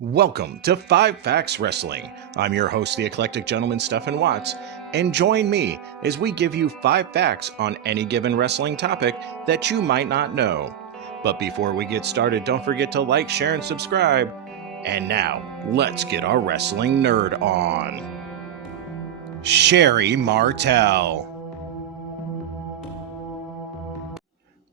Welcome to 5 Facts Wrestling. I'm your host, the eclectic gentleman Stephen Watts, and join me as we give you 5 facts on any given wrestling topic that you might not know. But before we get started, don't forget to like, share, and subscribe. And now, let's get our wrestling nerd on. Sherri Martell.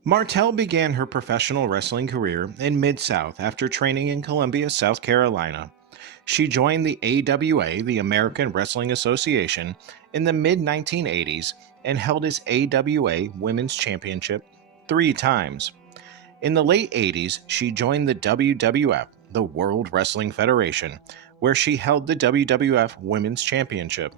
Martell began her professional wrestling career in Mid-South after training in Columbia, South Carolina. She joined the AWA, the American Wrestling Association, in the mid-1980s and held its AWA Women's Championship 3 times. In the late 80s, she joined the WWF, the World Wrestling Federation, where she held the WWF Women's Championship.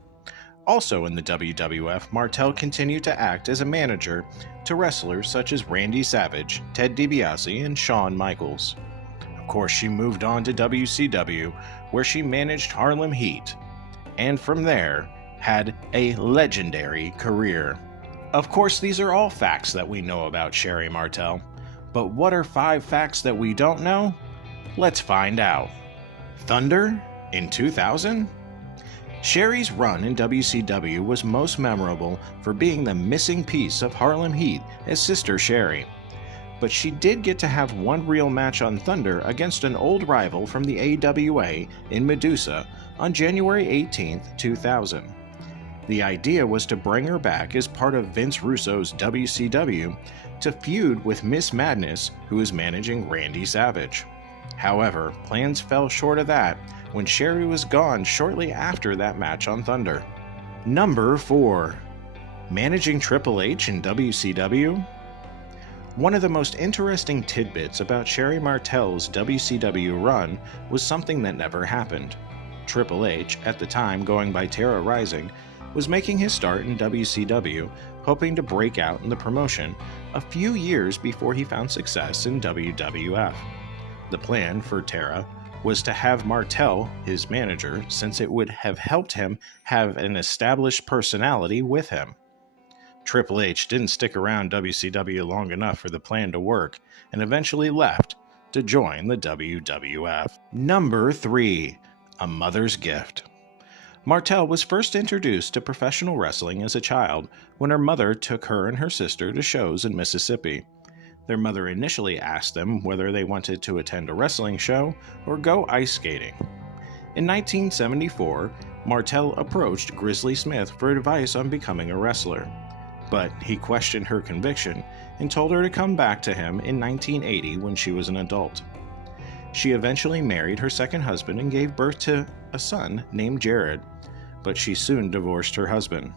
Also in the WWF, Martell continued to act as a manager to wrestlers such as Randy Savage, Ted DiBiase, and Shawn Michaels. Of course, she moved on to WCW, where she managed Harlem Heat, and from there, had a legendary career. Of course, these are all facts that we know about Sherri Martell, but what are 5 facts that we don't know? Let's find out. Thunder in 2000? Sherri's run in WCW was most memorable for being the missing piece of Harlem Heat as Sister Sherri. But she did get to have one real match on Thunder against an old rival from the AWA in Medusa on January 18, 2000. The idea was to bring her back as part of Vince Russo's WCW to feud with Miss Madness, who is managing Randy Savage. However, plans fell short of that when Sherri was gone shortly after that match on Thunder. Number 4. Managing Triple H in WCW? One of the most interesting tidbits about Sherri Martell's WCW run was something that never happened. Triple H, at the time going by Terra Rising, was making his start in WCW, hoping to break out in the promotion a few years before he found success in WWF. The plan for Terra was to have Martell his manager, since it would have helped him have an established personality with him. Triple H didn't stick around WCW long enough for the plan to work, and eventually left to join the WWF. Number 3. A Mother's Gift. Martell was first introduced to professional wrestling as a child when her mother took her and her sister to shows in Mississippi. Their mother initially asked them whether they wanted to attend a wrestling show or go ice skating. In 1974, Martell approached Grizzly Smith for advice on becoming a wrestler, but he questioned her conviction and told her to come back to him in 1980 when she was an adult. She eventually married her second husband and gave birth to a son named Jared, but she soon divorced her husband.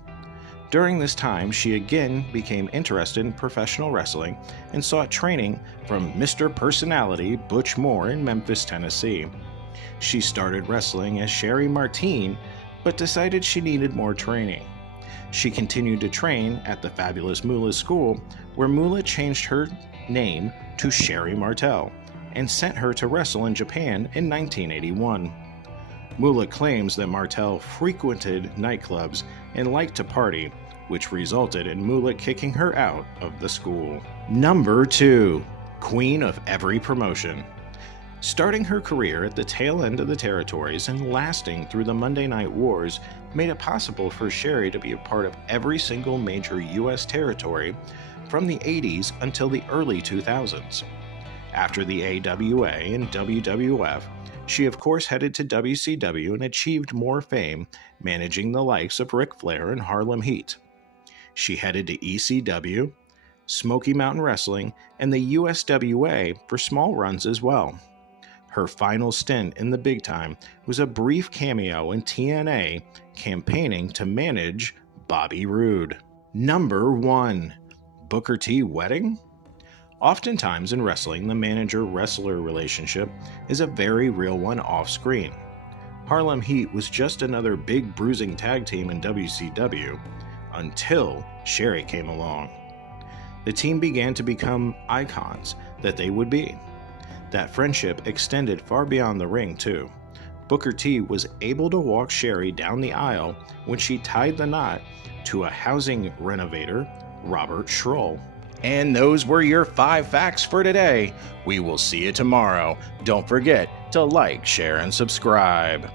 During this time, she again became interested in professional wrestling and sought training from Mr. Personality Butch Moore in Memphis, Tennessee. She started wrestling as Sherri Martine, but decided she needed more training. She continued to train at the Fabulous Moolah School, where Moolah changed her name to Sherri Martell and sent her to wrestle in Japan in 1981. Moolah claims that Martell frequented nightclubs and liked to party, which resulted in Moolah kicking her out of the school. Number 2. Queen of every promotion. Starting her career at the tail end of the territories and lasting through the Monday Night Wars made it possible for Sherri to be a part of every single major U.S. territory from the 80s until the early 2000s. After the AWA and WWF, she of course headed to WCW and achieved more fame managing the likes of Ric Flair and Harlem Heat. She headed to ECW, Smoky Mountain Wrestling, and the USWA for small runs as well. Her final stint in the big time was a brief cameo in TNA campaigning to manage Bobby Roode. Number 1. Booker T wedding? Oftentimes in wrestling, the manager-wrestler relationship is a very real one off-screen. Harlem Heat was just another big bruising tag team in WCW until Sherri came along. The team began to become icons that they would be. That friendship extended far beyond the ring too. Booker T was able to walk Sherri down the aisle when she tied the knot to a housing renovator, Robert Schroll. And those were your 5 facts for today. We will see you tomorrow. Don't forget to like, share, and subscribe.